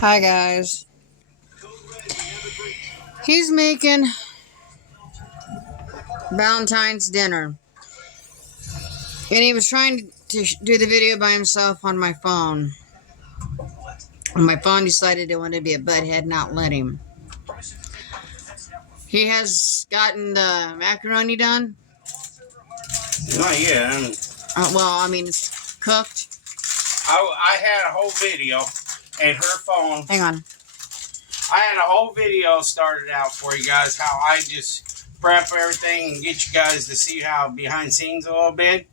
Hi guys. He's making Valentine's dinner. And he was trying to do the video by himself on my phone. And my phone decided it wanted to be a butthead, not let him. He has gotten the macaroni done. Not yet. Well, I mean, it's cooked. I had a whole video at her phone. Hang on. I had a whole video started out for you guys, how I just prep everything and get you guys to see how behind the scenes a little bit.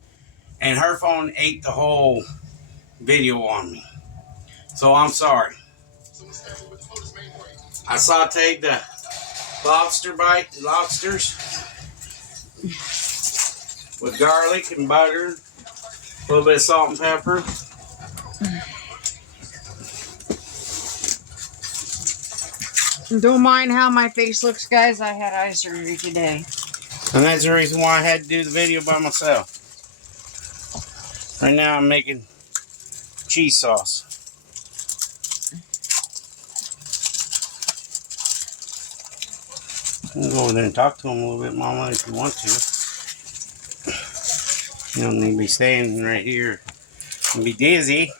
And her phone ate the whole video on me. So I'm sorry. I sauteed the lobsters with garlic and butter, a little bit of salt and pepper. Don't mind how my face looks, guys. I had eye surgery today. And that's the reason why I had to do the video by myself. Right now I'm making cheese sauce. You can go over there and talk to him a little bit, Mama, if you want to. You don't need to be standing right here and be dizzy.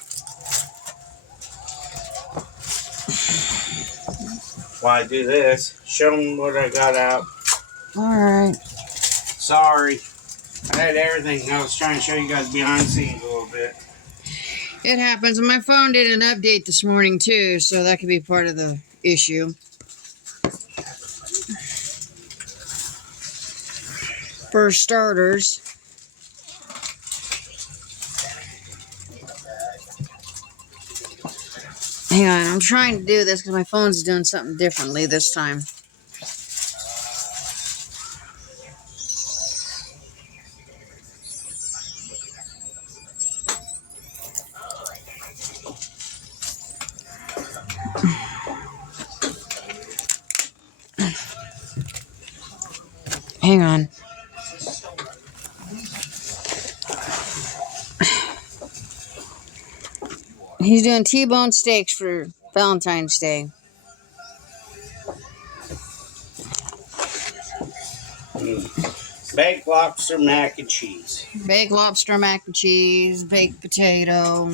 Why I do this? Show them what I got out. Alright. Sorry. I had everything. I was trying to show you guys behind the scenes a little bit. It happens. And my phone did an update this morning, too, so that could be part of the issue. For starters. Hang on, I'm trying to do this because my phone's doing something differently this time. Hang on. He's doing T-bone steaks for Valentine's Day. Baked lobster mac and cheese. Baked lobster mac and cheese, baked potato.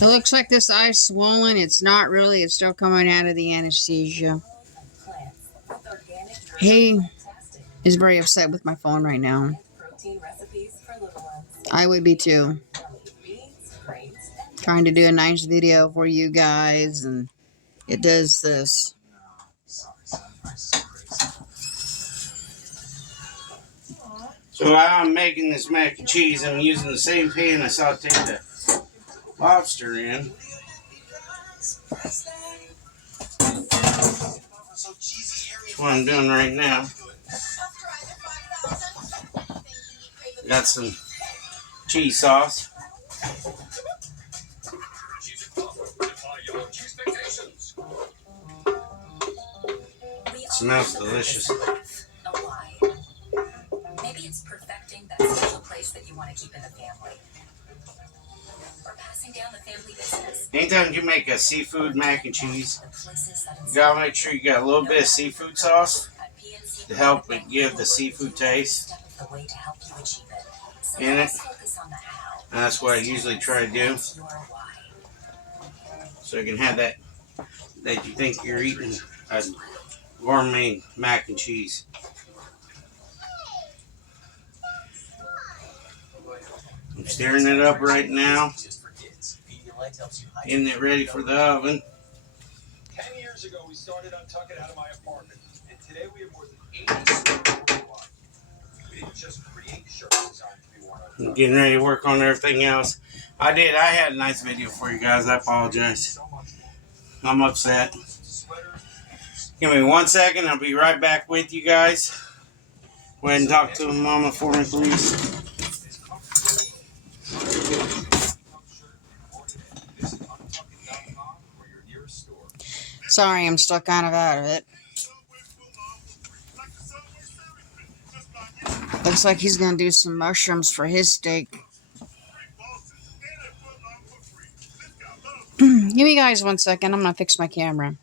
It looks like this eye's swollen. It's not really. It's still coming out of the anesthesia. He is very upset with my phone right now. I would be too. Trying to do a nice video for you guys, and it does this. So I'm making this mac and cheese. I'm using the same pan I sauteed the lobster in. That's what I'm doing right now. Got some cheese sauce. Smells delicious. Maybe it's perfecting that special place that you want to keep in the family. Or passing down the family business. Anytime you make a seafood mac and cheese, you gotta make sure you got a little bit of seafood sauce to help it give the seafood taste in it. And that's what I usually try to do. So you can have that you think you're eating a gourmet mac and cheese. I'm stirring it up right now. Getting it ready for the oven. 10 years ago, we started untucking out of my apartment. And today we have more than 80 stores worldwide. We didn't just create shirts designed to be worn out. I'm getting ready to work on everything else. I had a nice video for you guys. I apologize. I'm upset. Give me 1 second. I'll be right back with you guys. Go ahead and talk to Mama for me, please. Sorry, I'm still kind of out of it. Looks like he's gonna do some mushrooms for his steak. Give me guys 1 second. I'm gonna fix my camera.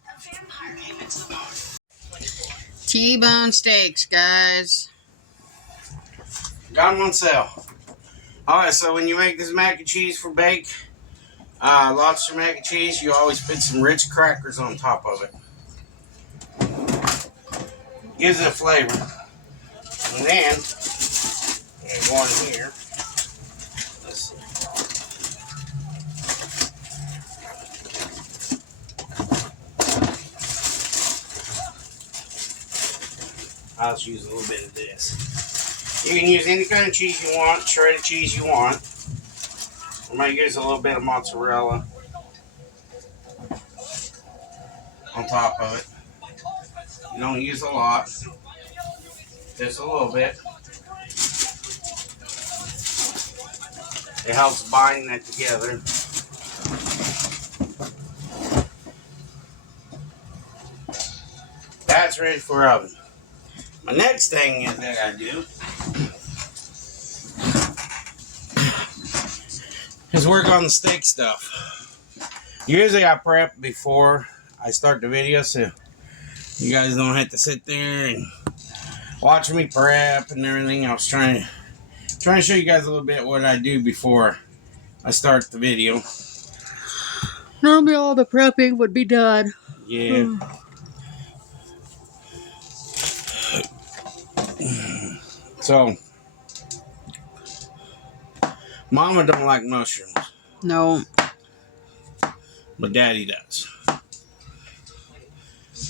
T-bone steaks, guys. Got them on sale. Alright, so when you make this mac and cheese for bake, lobster mac and cheese, you always put some rich crackers on top of it. Gives it a flavor. And then, go in here. Let's see. I'll just use a little bit of this. You can use any kind of cheese you want, shredded cheese you want. I might use a little bit of mozzarella on top of it. You don't use a lot, just a little bit. It helps bind that together. That's ready for oven. My next thing that I do is work on the steak stuff. Usually I prep before I start the video, so you guys don't have to sit there and watch me prep and everything. I was trying to show you guys a little bit what I do before I start the video. Normally all the prepping would be done. Yeah. So, Mama don't like mushrooms. No. But Daddy does.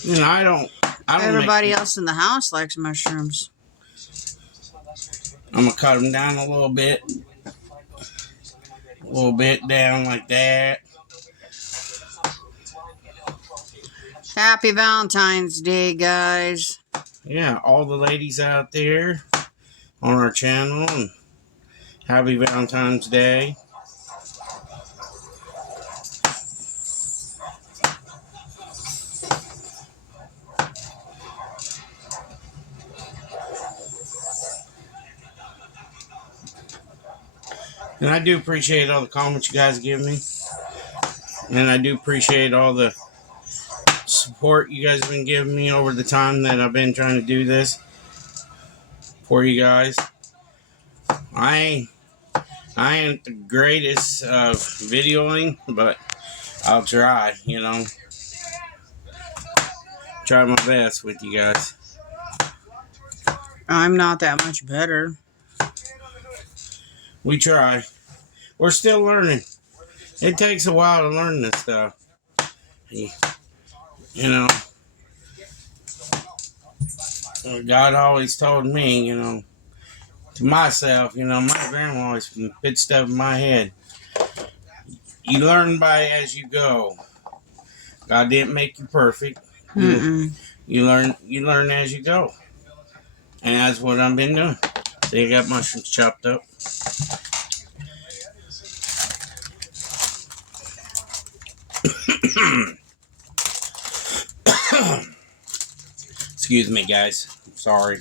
And I don't Everybody else in the house likes mushrooms. I'm gonna cut them down a little bit. A little bit down like that. Happy Valentine's Day, guys. Yeah, all the ladies out there on our channel, and happy Valentine's Day. And I do appreciate all the comments you guys give me. And I do appreciate all the support you guys have been giving me over the time that I've been trying to do this for you guys. I ain't the greatest of videoing, but I'll try, you know. Try my best with you guys. I'm not that much better. We try. We're still learning. It takes a while to learn this stuff. You know, God always told me, you know, to myself, you know, my grandma always put stuff in my head. You learn by as you go. God didn't make you perfect. You learn as you go. And that's what I've been doing. So you got mushrooms chopped up. Excuse me, guys. Sorry.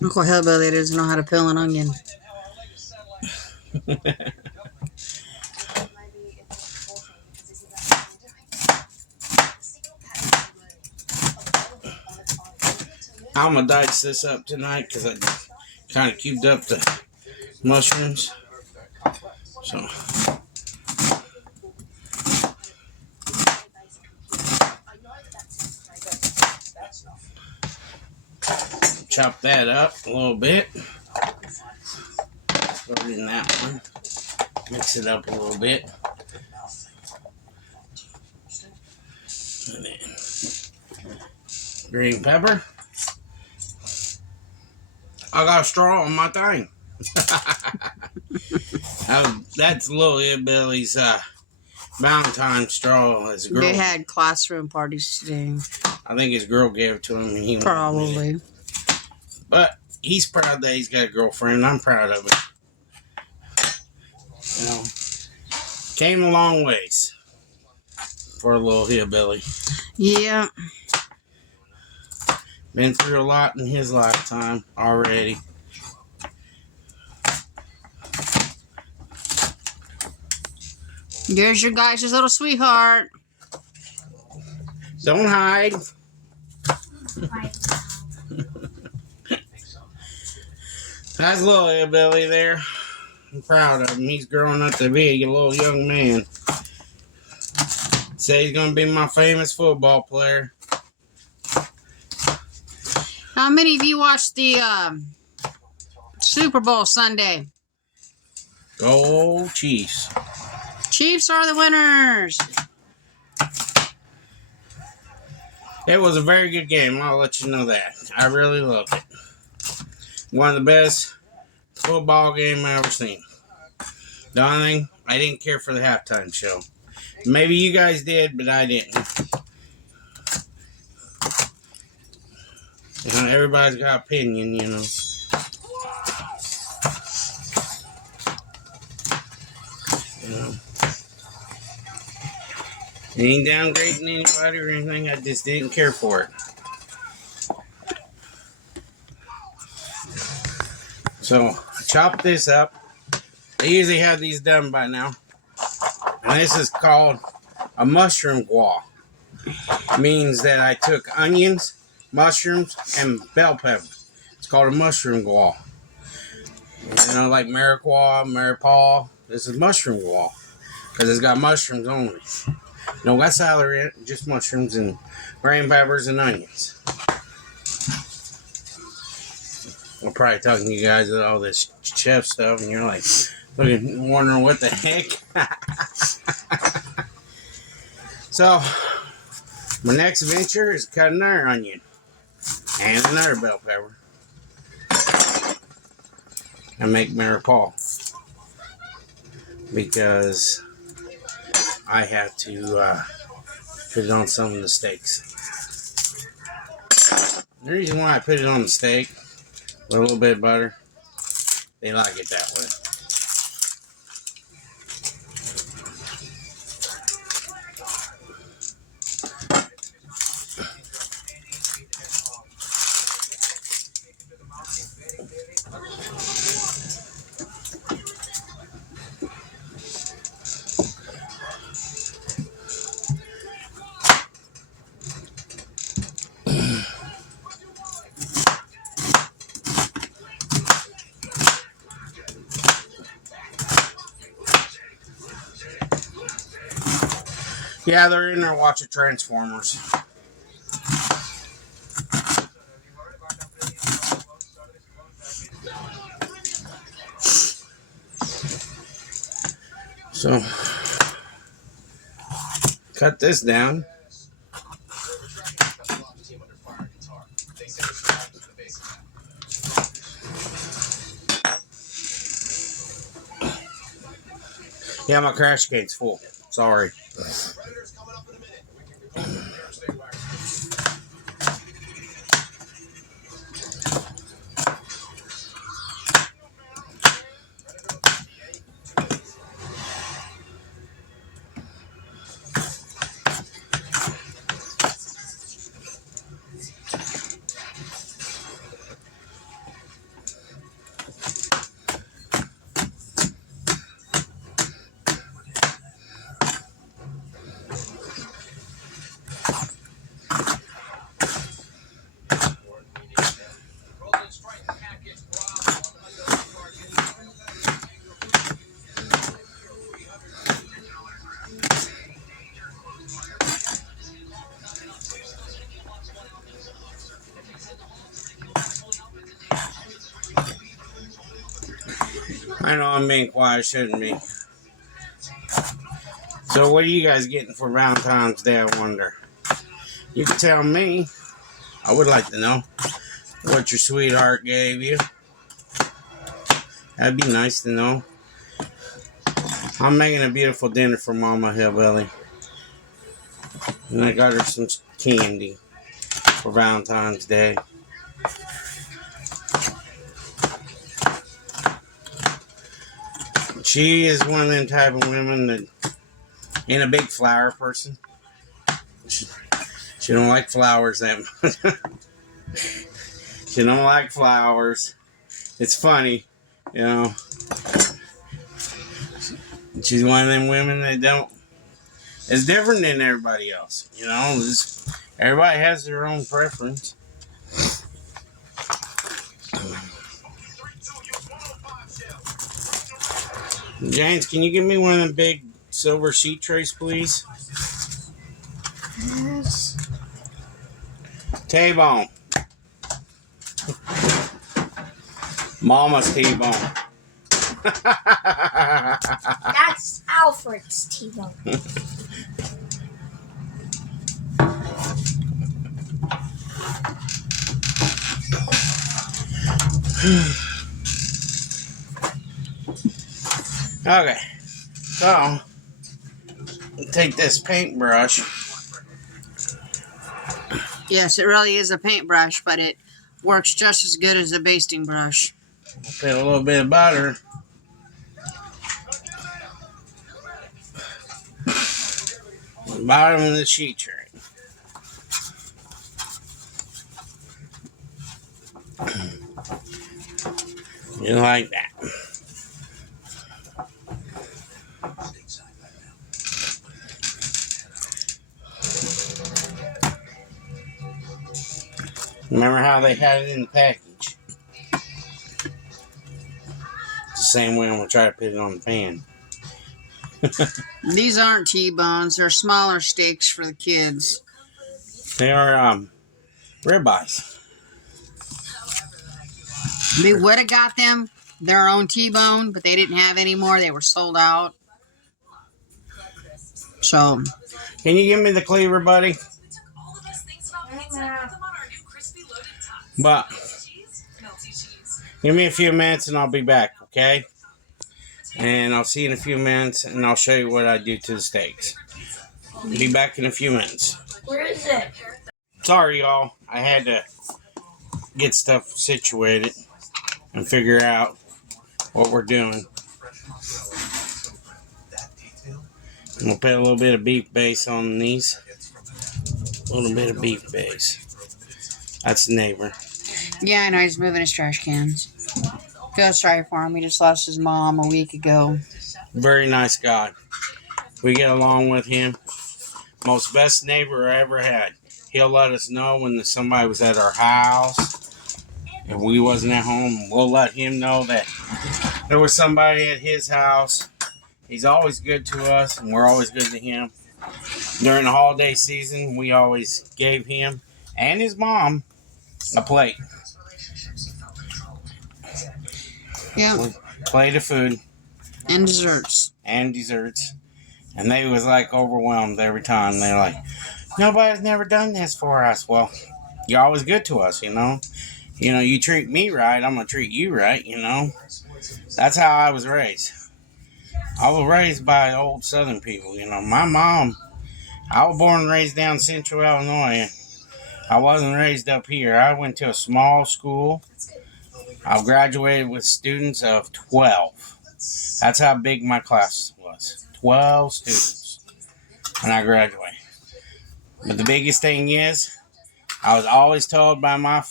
Uncle Hillbilly doesn't know how to peel an onion. I'm going to dice this up tonight because I kind of cubed up the mushrooms. So, chop that up a little bit. Throw it in that one. Mix it up a little bit. And then green pepper. I got a straw on my thing. That's little Hillbilly's Valentine straw. As a girl, They had classroom parties today. I think his girl gave it to him. And he Probably. But he's proud that he's got a girlfriend. I'm proud of it. You know, came a long ways for a little hillbilly. Yeah. Been through a lot in his lifetime already. There's your guys' little sweetheart. Don't hide. That's a little hillbilly there. I'm proud of him. He's growing up to be a little young man. Say he's gonna be my famous football player. How many of you watched the Super Bowl Sunday? Go Chiefs. Chiefs are the winners. It was a very good game. I'll let you know that. I really loved it. One of the best football game I ever seen. The only thing, I didn't care for the halftime show. Maybe you guys did, but I didn't. You know, everybody's got opinion, you know. You know. It ain't downgrading anybody or anything. I just didn't care for it. So, chop this up. I usually have these done by now. And this is called a mushroom guac. Means that I took onions, mushrooms, and bell peppers. It's called a mushroom guac. You know, like Mariquois, Maripaw. This is mushroom guac. Because it's got mushrooms only. No got celery in it, just mushrooms and green peppers and onions. I'm probably talking to you guys about all this chef stuff, and you're like, looking, wondering what the heck. So, my next venture is cut another onion and another bell pepper and make Maripaw because I have to put it on some of the steaks. The reason why I put it on the steak with a little bit of butter, they like it that way. Yeah, they're in there watching Transformers. So, cut this down. Yeah, my crash gate's full. Sorry. I know I'm being quiet, I shouldn't be. So what are you guys getting for Valentine's Day, I wonder? You can tell me. I would like to know what your sweetheart gave you. That'd be nice to know. I'm making a beautiful dinner for Mama Hillbilly. And I got her some candy for Valentine's Day. She is one of them type of women that ain't a big flower person. She don't like flowers that much. She don't like flowers. It's funny, you know. She's one of them women that don't. It's different than everybody else, you know. Everybody has their own preference. James, can you give me one of them big silver sheet trays, please? Yes. T-bone. Mama's T-bone. That's Alfred's T-bone. Okay, so take this paintbrush. Yes, it really is a paintbrush, but it works just as good as a basting brush. Put a little bit of butter. Bottom of the sheet tray. You like that. Remember how they had it in the package? It's the same way I'm going to try to put it on the pan. These aren't T-bones. They're smaller steaks for the kids. They are ribeyes. We would have got them their own T-bone, but they didn't have any more. They were sold out. So, Can you give me the cleaver, buddy? But give me a few minutes and I'll be back, okay? And I'll see you in a few minutes and I'll show you what I do to the steaks. Be back in a few minutes. Where is it? Sorry, y'all. I had to get stuff situated and figure out what we're doing. I'm going to put a little bit of beef base on these. A little bit of beef base. That's the neighbor. yeah, I know he's moving his trash cans. Feel sorry for him. He just lost his mom a week ago. Very nice guy. We get along with him. Most best neighbor I ever had. He'll let us know when somebody was at our house. If we wasn't at home, we'll let him know that there was somebody at his house. He's always good to us, and we're always good to him. During the holiday season, we always gave him and his mom a plate. Yeah, Plate of food. and desserts. And desserts. And they was like overwhelmed every time. They're like, nobody's never done this for us. Well, you're always good to us, you know. You know, you treat me right, I'm going to treat you right, you know. That's how I was raised. I was raised by old Southern people, you know. My mom, I was born and raised down Central Illinois. I wasn't raised up here. I went to a small school. I graduated with students of 12. That's how big my class was. 12 students when I graduated. But the biggest thing is, I was always told by my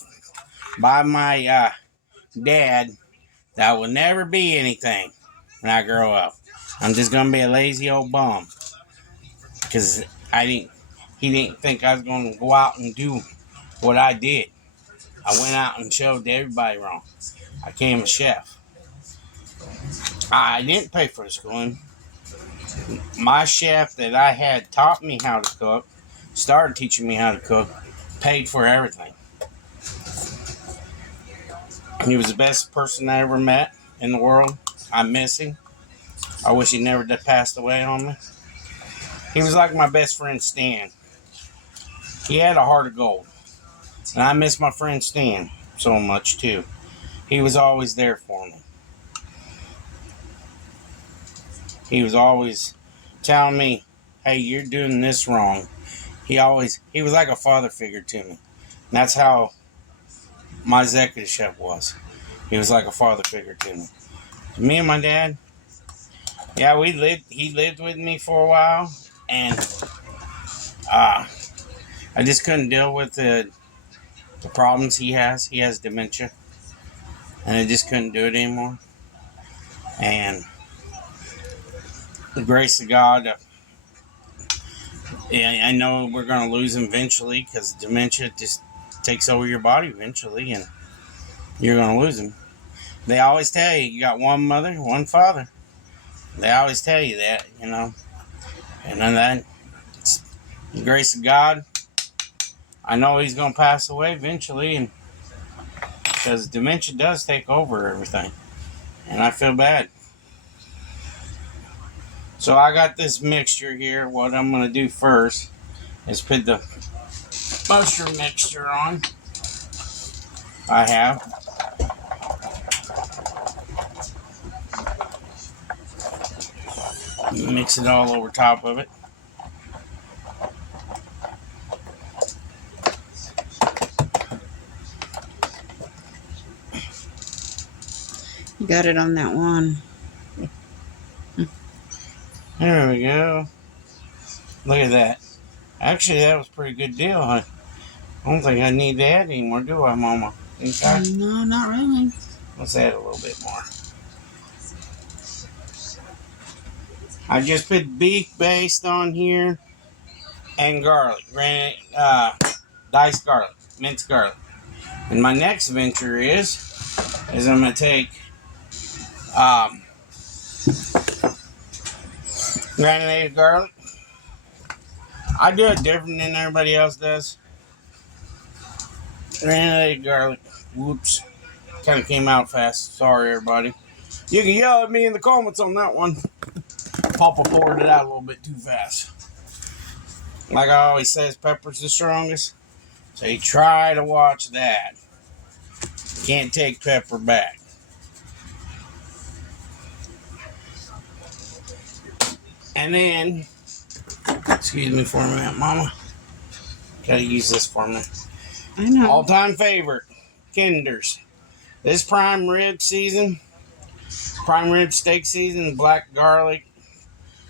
dad that I will never be anything when I grow up. I'm just gonna be a lazy old bum because he didn't think I was gonna go out and do what I did. I went out and showed everybody wrong. I became a chef. I didn't pay for the schooling. My chef that I had taught me how to cook, started teaching me how to cook, paid for everything. He was the best person I ever met in the world. I miss him. I wish he never passed away on me. He was like my best friend Stan. He had a heart of gold. And I miss my friend Stan so much too. He was always there for me. He was always telling me, hey, you're doing this wrong. He was like a father figure to me. And that's how my executive chef was. He was like a father figure to me. Me and my dad, Yeah, he lived with me for a while, and I just couldn't deal with the problems he has. He has dementia, and I just couldn't do it anymore. And the grace of God, yeah, I know we're going to lose him eventually because dementia just takes over your body eventually, and you're going to lose him. They always tell you, you got one mother, one father. They always tell you that, you know. And then that, it's the grace of God. I know he's going to pass away eventually, and because dementia does take over everything. And I feel bad. So I got this mixture here. What I'm going to do first is put the mushroom mixture on. I have. Mix it all over top of it. You got it on that one. There we go. Look at that. Actually, that was a pretty good deal, huh? I don't think I need to add anymore, do I, Mama? Okay. No, not really. Let's add a little bit more. I just put beef based on here and garlic, diced garlic, minced garlic. And my next venture is I'm gonna take granulated garlic. I do it different than everybody else does. Granulated garlic. Whoops. Kind of came out fast. Sorry, everybody. You can yell at me in the comments on that one. Papa poured it out a little bit too fast. Like I always says, pepper's the strongest. So you try to watch that. Can't take pepper back. And then, excuse me for a minute, Mama. Gotta use this for a minute. I know. All-time favorite, Kinder's. This prime rib season, prime rib steak season, black garlic,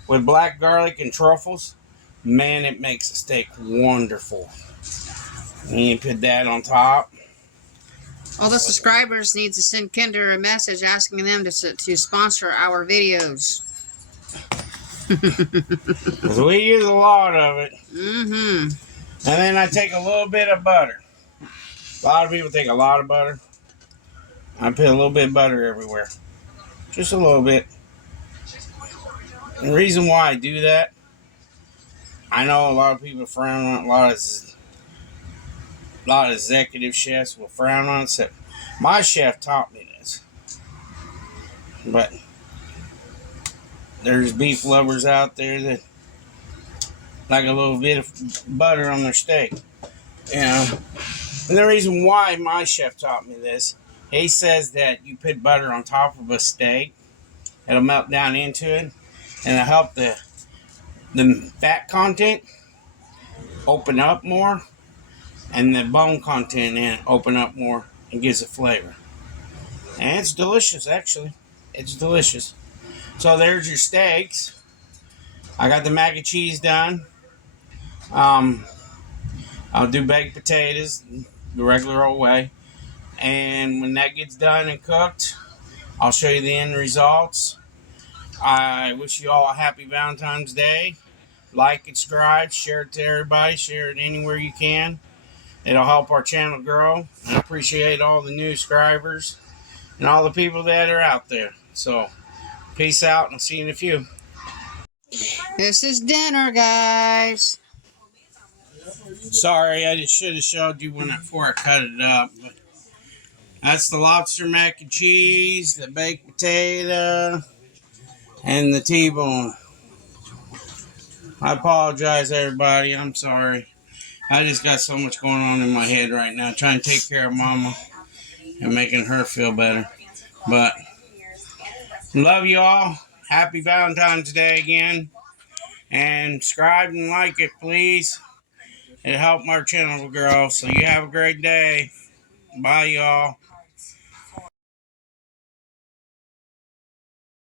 with black garlic and truffles, man, it makes a steak wonderful. And you put that on top. All the subscribers need to send Kinder a message asking them to sponsor our videos. Because we use a lot of it. Mm-hmm. And then I take a little bit of butter. A lot of people take a lot of butter. I put a little bit of butter everywhere. Just a little bit. And the reason why I do that, I know a lot of people frown on it. A lot of executive chefs will frown on it. So my chef taught me this. But there's beef lovers out there that like a little bit of butter on their steak. You know? And the reason why my chef taught me this, he says that you put butter on top of a steak, it'll melt down into it, and it'll help the fat content open up more, and the bone content in it open up more and gives it flavor. And it's delicious, actually. It's delicious. So there's your steaks. I got the mac and cheese done. I'll do baked potatoes the regular old way. And when that gets done and cooked, I'll show you the end results. I wish you all a happy Valentine's Day. Like and subscribe, share it to everybody, share it anywhere you can. It'll help our channel grow. I appreciate all the new subscribers and all the people that are out there. So, peace out, and I'll see you in a few. This is dinner, guys. Sorry, I just should have showed you before I cut it up. But that's the lobster mac and cheese, the baked potato, and the T-bone. I apologize, everybody. I'm sorry. I just got so much going on in my head right now, trying to take care of Mama and making her feel better. But love you all. Happy Valentine's Day again. And subscribe and like it, please. It helped our channel grow. So you have a great day. Bye, y'all.